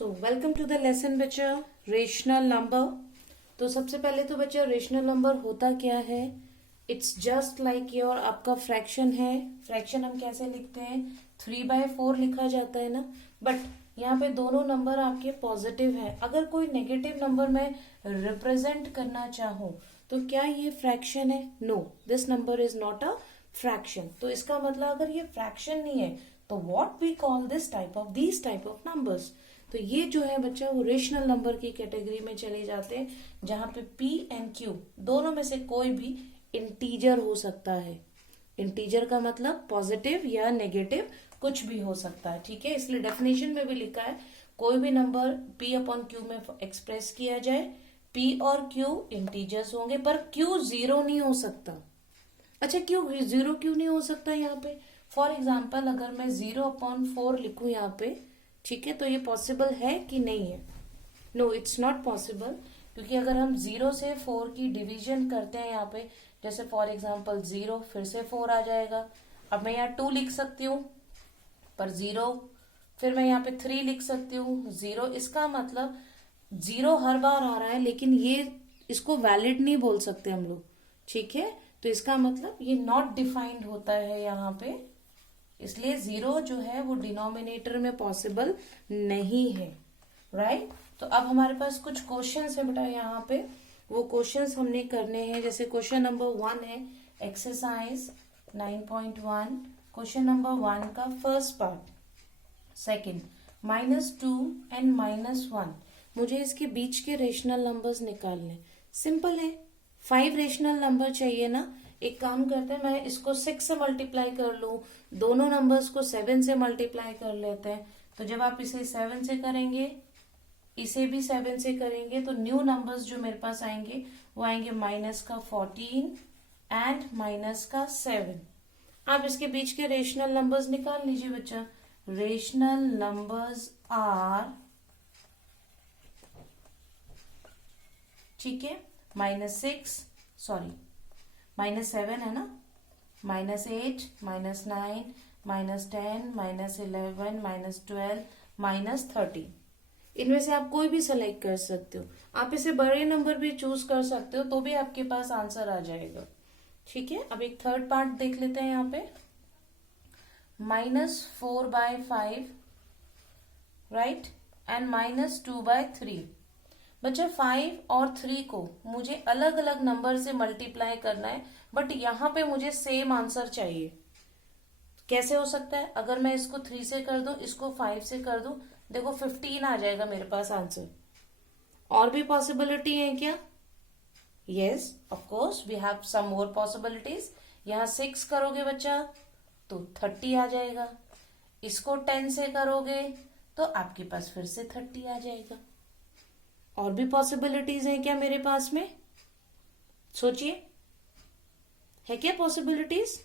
So welcome to the lesson बच्चा rational number. तो सबसे पहले तो बच्चा रेशनल नंबर होता क्या है। इट्स जस्ट लाइक योर आपका फ्रैक्शन है। फ्रैक्शन हम कैसे लिखते हैं, 3/4 लिखा जाता है ना। बट यहाँ पे दोनों नंबर आपके पॉजिटिव है। अगर कोई नेगेटिव नंबर मैं रिप्रेजेंट करना चाहूँ तो क्या ये फ्रैक्शन है? No, this number is not a fraction. तो इसका मतलब अगर ये फ्रैक्शन नहीं है तो what we call this type of numbers. तो ये जो है बच्चा वो रेशनल नंबर की कैटेगरी में चले जाते हैं, जहां पे पी एंड क्यू दोनों में से कोई भी इंटीजर हो सकता है। इंटीजर का मतलब पॉजिटिव या नेगेटिव कुछ भी हो सकता है, ठीक है। इसलिए डेफिनेशन में भी लिखा है कोई भी नंबर पी अपॉन क्यू में एक्सप्रेस किया जाए, पी और क्यू इंटीजर्स होंगे, पर क्यू जीरो नहीं हो सकता। अच्छा, क्यों जीरो क्यों नहीं हो सकता यहाँ पे? फॉर एग्जाम्पल अगर मैं 0/4 लिखूं यहाँ पे, ठीक है, तो ये पॉसिबल है कि नहीं है? No, it's not possible. क्योंकि अगर हम 0 से 4 की डिवीजन करते हैं यहाँ पे, जैसे फॉर एग्जाम्पल 0 फिर से 4 आ जाएगा। अब मैं यहाँ 2 लिख सकती हूँ पर 0, फिर मैं यहाँ पे 3 लिख सकती हूँ 0। इसका मतलब 0 हर बार आ रहा है, लेकिन ये इसको वैलिड नहीं बोल सकते हम लोग, ठीक है। तो इसका मतलब ये नॉट डिफाइंड होता है यहाँ पे, इसलिए 0 जो है वो डिनोमिनेटर में पॉसिबल नहीं है, राइट। तो अब हमारे पास कुछ क्वेश्चंस है बेटा यहाँ पे, वो क्वेश्चंस हमने करने हैं। जैसे क्वेश्चन नंबर 1 है एक्सरसाइज 9.1। क्वेश्चन नंबर 1 का फर्स्ट पार्ट, सेकंड, -2 एंड -1। मुझे इसके बीच के रेशनल नंबर्स निकालने। सिंपल है, 5 रेशनल नंबर चाहिए ना। एक काम करते हैं, मैं इसको 6 से मल्टीप्लाई कर लूं, दोनों नंबर्स को 7 से मल्टीप्लाई कर लेते हैं। तो जब आप इसे 7 से करेंगे, इसे भी 7 से करेंगे, तो न्यू नंबर्स जो मेरे पास आएंगे वो आएंगे -14 एंड -7। आप इसके बीच के रेशनल नंबर्स निकाल लीजिए बच्चा। रेशनल नंबर्स आर, ठीक है, -6, सॉरी -7 है ना, -8, -9, -10, -11, -12, -13। इनमें से आप कोई भी सेलेक्ट कर सकते हो। आप इसे बड़े नंबर भी चूज कर सकते हो, तो भी आपके पास आंसर आ जाएगा, ठीक है। अब एक थर्ड पार्ट देख लेते हैं यहाँ पे, -4/5, राइट, एंड -2/3। बच्चा 5 और 3 को मुझे अलग अलग नंबर से मल्टीप्लाई करना है, बट यहाँ पे मुझे सेम आंसर चाहिए। कैसे हो सकता है? अगर मैं इसको 3 से कर दूं, इसको 5 से कर दूं, देखो 15 आ जाएगा मेरे पास आंसर। और भी पॉसिबिलिटी है क्या? Yes, of course we have some more possibilities. यहाँ 6 करोगे बच्चा तो 30 आ जाएगा, इसको 10 से करोगे तो आपके पास फिर से 30 आ जाएगा। और भी पॉसिबिलिटीज हैं क्या मेरे पास में? सोचिए, है क्या पॉसिबिलिटीज?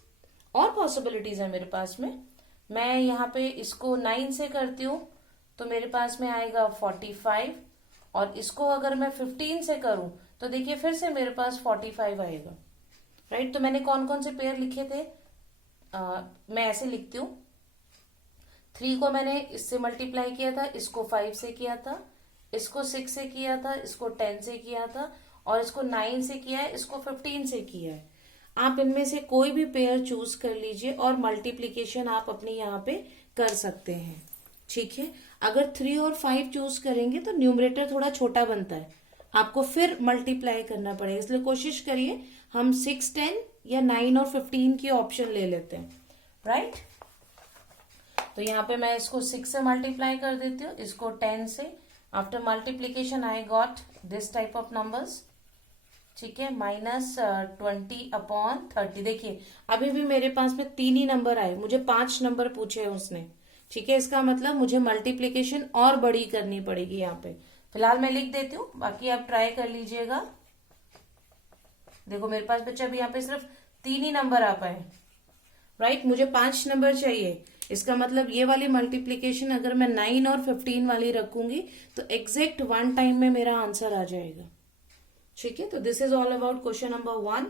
और पॉसिबिलिटीज है मेरे पास में। मैं यहाँ पे इसको 9 से करती हूँ तो मेरे पास में आएगा 45, और इसको अगर मैं 15 से करूं तो देखिए फिर से मेरे पास 45 आएगा, राइट। तो मैंने कौन कौन से पेयर लिखे थे? मैं ऐसे लिखती हूँ, 3 को मैंने इससे मल्टीप्लाई किया था, इसको 5 से किया था, इसको 6 से किया था, इसको 10 से किया था, और इसको 9 से किया है, इसको 15 से किया है। आप इनमें से कोई भी पेयर चूज कर लीजिए और मल्टीप्लीकेशन आप अपने यहाँ पे कर सकते हैं, ठीक है। अगर 3 और 5 चूज करेंगे तो न्यूमरेटर थोड़ा छोटा बनता है, आपको फिर मल्टीप्लाई करना पड़ेगा। इसलिए कोशिश करिए हम 6, 10 या 9 और 15 की ऑप्शन ले लेते हैं, राइट। तो यहाँ पे मैं इसको 6 से मल्टीप्लाई कर देती हूँ, इसको 10 से। After multiplication I got this type of numbers, ठीक है, -20/30। देखिए अभी भी मेरे पास में 3 ही नंबर आए, मुझे 5 नंबर पूछे हैं उसने, ठीक है। इसका मतलब मुझे मल्टीप्लीकेशन और बड़ी करनी पड़ेगी यहाँ पे। फिलहाल मैं लिख देती हूँ, बाकी आप ट्राई कर लीजिएगा। देखो मेरे पास बच्चा अभी यहाँ पे सिर्फ 3 ही नंबर आ पाए, राइट। मुझे 5 नंबर चाहिए। इसका मतलब ये वाली मल्टीप्लीकेशन अगर मैं 9 और 15 वाली रखूंगी तो एग्जैक्ट 1 टाइम में मेरा आंसर आ जाएगा, ठीक है। तो this is all about question number 1।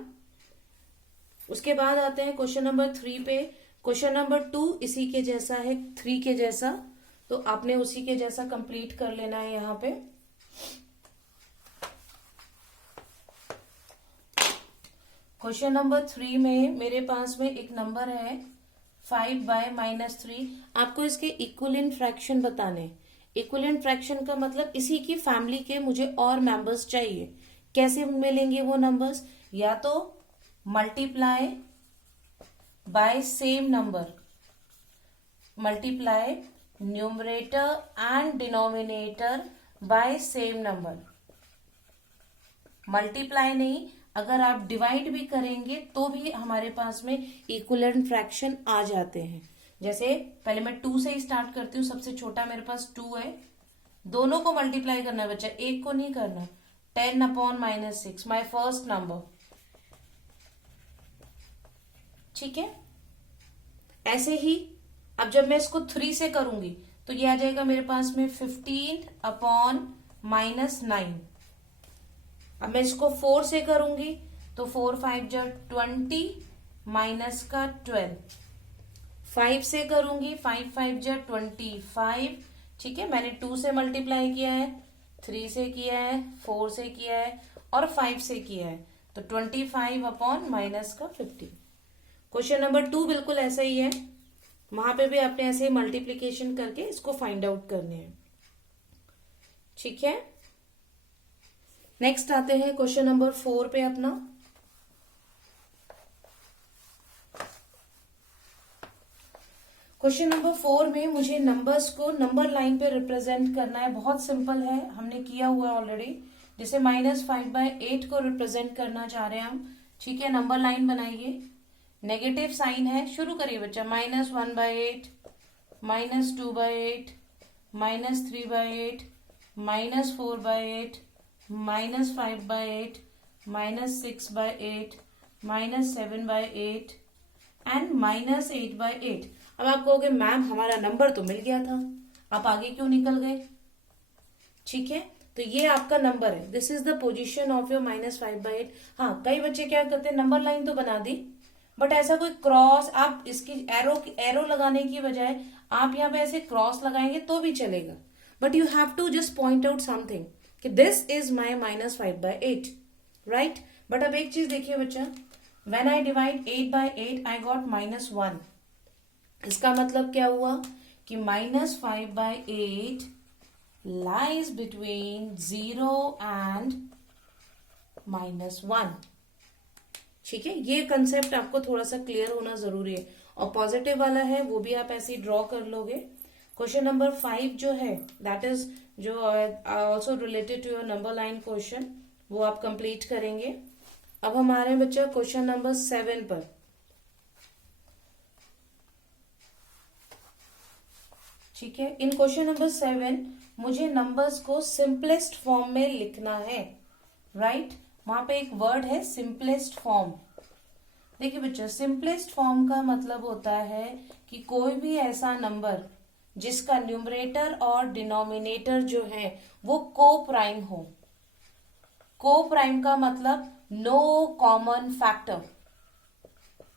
उसके बाद आते हैं क्वेश्चन नंबर 3 पे। क्वेश्चन नंबर 2 इसी के जैसा है, 3 के जैसा। तो आपने उसी के जैसा कंप्लीट कर लेना है यहाँ पे। क्वेश्चन नंबर 3 में मेरे पास में एक नंबर है 5/-3। आपको इसके इक्विवेलेंट फ्रैक्शन बताने। इक्विवेलेंट फ्रैक्शन का मतलब इसी की फैमिली के मुझे और मेंबर्स चाहिए। कैसे मिलेंगे वो नंबर्स? या तो multiply by same number, multiply numerator and denominator by same number. Multiply नहीं, अगर आप डिवाइड भी करेंगे तो भी हमारे पास में इक्विवेलेंट फ्रैक्शन आ जाते हैं। जैसे पहले मैं 2 से ही स्टार्ट करती हूँ। सबसे छोटा मेरे पास 2 है, दोनों को मल्टीप्लाई करना है बच्चा, एक को नहीं करना। 10/-6 माय फर्स्ट नंबर। ठीक है, ऐसे ही अब जब मैं इसको 3 से करूंगी तो ये आ जाएगा मेरे पास में 15/-9। अब मैं इसको 4 से करूंगी तो 4×5=20 -12। 5 से करूंगी 5×5=25। ठीक है, मैंने 2 से मल्टीप्लाई किया है, 3 से किया है, 4 से किया है और 5 से किया है, तो 25/-15। क्वेश्चन नंबर 2 बिल्कुल ऐसा ही है, वहां पे भी आपने ऐसे मल्टीप्लीकेशन करके इसको फाइंड आउट करने हैं। ठीक है, नेक्स्ट आते हैं क्वेश्चन नंबर 4 पे अपना। क्वेश्चन नंबर 4 में मुझे नंबर्स को नंबर लाइन पे रिप्रेजेंट करना है। बहुत सिंपल है, हमने किया हुआ है ऑलरेडी। जैसे -5/8 को रिप्रेजेंट करना चाह रहे हैं हम। ठीक है, नंबर लाइन बनाइए, नेगेटिव साइन है, शुरू करिए बच्चा। -1/8, -2/8, -3/8, -4/8, -5/8, -6/8, -7/8 एंड -8/8। अब आप कहोगे मैम हमारा नंबर तो मिल गया था, आप आगे क्यों निकल गए? ठीक है, तो ये आपका नंबर है, this is the position of your -5/8। हाँ, कई बच्चे क्या करते हैं, नंबर लाइन तो बना दी बट ऐसा कोई क्रॉस, आप इसकी एरो लगाने की बजाय आप यहाँ पे ऐसे क्रॉस लगाएंगे तो भी चलेगा, but you have to just point out something कि this is my -5/8, right. But अब एक चीज देखिए बच्चा, when I divide 8/8 I got -1। इसका मतलब क्या हुआ कि -5/8 लाइज बिटवीन 0 एंड -1। ठीक है, ये कंसेप्ट आपको थोड़ा सा क्लियर होना जरूरी है। और पॉजिटिव वाला है वो भी आप ऐसे ही ड्रॉ कर लोगे। क्वेश्चन नंबर 5 जो है दैट इज जो also related to your number line question, वो आप कंप्लीट करेंगे। अब हमारे बच्चा क्वेश्चन नंबर 7 पर। ठीक है, इन क्वेश्चन नंबर 7 मुझे नंबर्स को सिंपलेस्ट फॉर्म में लिखना है, राइट। वहां पे एक वर्ड है सिंपलेस्ट फॉर्म। देखिए बच्चों, सिंपलेस्ट फॉर्म का मतलब होता है कि कोई भी ऐसा नंबर जिसका न्यूमरेटर और डिनोमिनेटर जो है वो को प्राइम हो। को प्राइम का मतलब no common factor,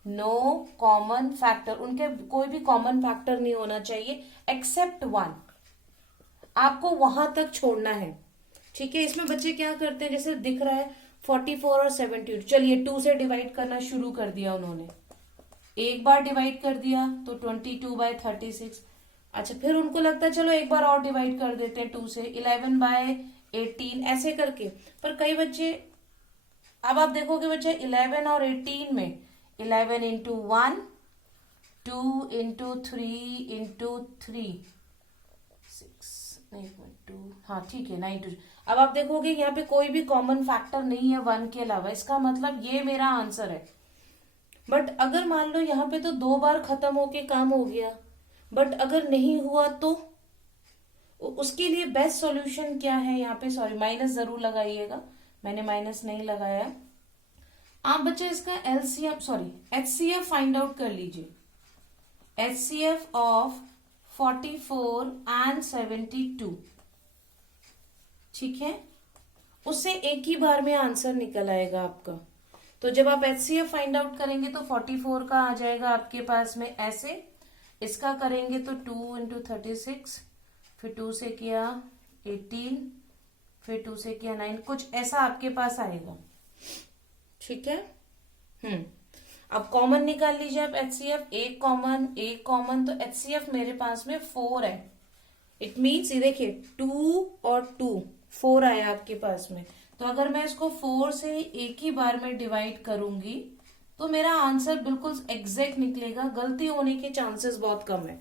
no common factor, उनके कोई भी कॉमन फैक्टर नहीं होना चाहिए एक्सेप्ट 1। आपको वहां तक छोड़ना है। ठीक है, इसमें बच्चे क्या करते हैं, जैसे दिख रहा है 44 और 72, चलिए 2 से डिवाइड करना शुरू कर दिया उन्होंने। एक बार डिवाइड कर दिया तो 22/36। अच्छा, फिर उनको लगता है चलो एक बार और डिवाइड कर देते हैं 2 से, 11/18 ऐसे करके। पर कई बच्चे, अब आप देखोगे बच्चे 11 और 18 में 11 into 1, 2 into 3 into 3, 6, नहीं 2, हाँ ठीक है 9 2। अब आप देखोगे यहाँ पे कोई भी कॉमन फैक्टर नहीं है 1 के अलावा, इसका मतलब ये मेरा आंसर है। बट अगर मान लो यहाँ पे तो 2 बार खत्म होके काम हो गया, बट अगर नहीं हुआ तो उसके लिए बेस्ट सॉल्यूशन क्या है, यहाँ पे सॉरी माइनस जरूर लगाइएगा, मैंने माइनस नहीं लगाया। आप बच्चे इसका LCM sorry HCF find out कर लीजिए। एचसीएफ ऑफ 44 एंड 72, ठीक है, उससे एक ही बार में आंसर निकल आएगा आपका। तो जब आप एचसीएफ फाइंड आउट करेंगे तो 44 का आ जाएगा आपके पास में ऐसे, इसका करेंगे तो 2 into 36, फिर 2 से किया 18, फिर 2 से किया 9, कुछ ऐसा आपके पास आएगा। ठीक है। अब कॉमन निकाल लीजिए आप एचसीएफ, एक कॉमन, तो एचसीएफ मेरे पास में 4 है। इट मीन्स ये देखिए 2 और 2 4 आया आपके पास में। तो अगर मैं इसको 4 से एक ही बार में डिवाइड करूंगी तो मेरा आंसर बिल्कुल एग्जैक्ट निकलेगा, गलती होने के चांसेस बहुत कम है।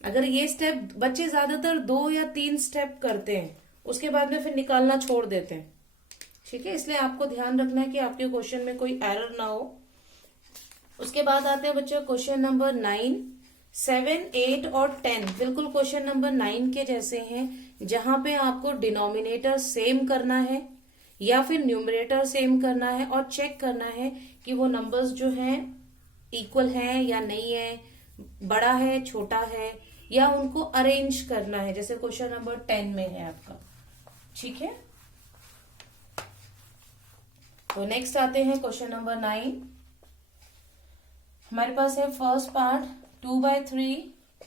अगर ये स्टेप बच्चे ज्यादातर 2 या 3 स्टेप करते हैं, उसके बाद में फिर निकालना छोड़ देते हैं। ठीक है, इसलिए आपको ध्यान रखना है कि आपके क्वेश्चन में कोई एरर ना हो। उसके बाद आते हैं बच्चों क्वेश्चन नंबर 9। 7, 8 और 10 बिल्कुल क्वेश्चन नंबर 9 के जैसे हैं, जहां पे आपको डिनोमिनेटर सेम करना है या फिर न्यूमरेटर सेम करना है और चेक करना है कि वो नंबर्स जो हैं इक्वल हैं या नहीं है, बड़ा है छोटा है, या उनको अरेंज करना है, जैसे क्वेश्चन नंबर 10 में है आपका। ठीक है, तो नेक्स्ट आते हैं क्वेश्चन नंबर 9। हमारे पास है फर्स्ट पार्ट 2/3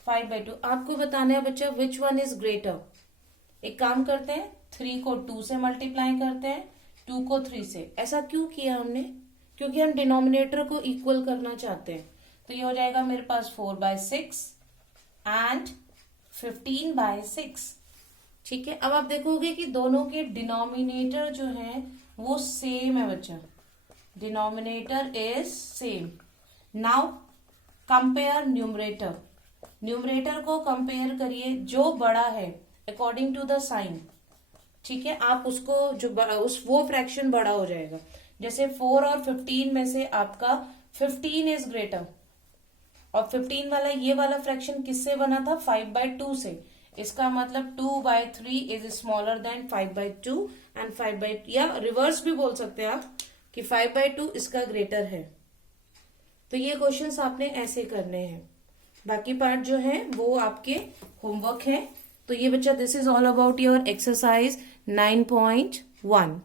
5/2। आपको बताना है बच्चा विच वन इज ग्रेटर। एक काम करते हैं, 3 को 2 से मल्टीप्लाई करते हैं, 2 को 3 से। ऐसा क्यों किया हमने? क्योंकि हम डिनोमिनेटर को इक्वल करना चाहते हैं। तो ये हो जाएगा मेरे पास 4/6 एंड 15/6। ठीक है, अब आप देखोगे कि दोनों के डिनोमिनेटर जो है वो सेम है बच्चा, denominator is same. Now compare numerator. Numerator को कंपेयर करिए, जो बड़ा है अकॉर्डिंग टू द साइन। ठीक है, आप उसको जो वो फ्रैक्शन बड़ा हो जाएगा। जैसे 4 और 15 में से आपका 15 इज ग्रेटर, और 15 वाला ये वाला फ्रैक्शन किससे बना था? 5/2 से। इसका मतलब 2/3 इज स्मॉलर देन 5/2 एंड 5/2, या रिवर्स भी बोल सकते हैं आप कि 5/2 इसका ग्रेटर है। तो ये क्वेश्चंस आपने ऐसे करने हैं। बाकी पार्ट जो है वो आपके होमवर्क है। तो ये बच्चा this is all about your exercise 9.1।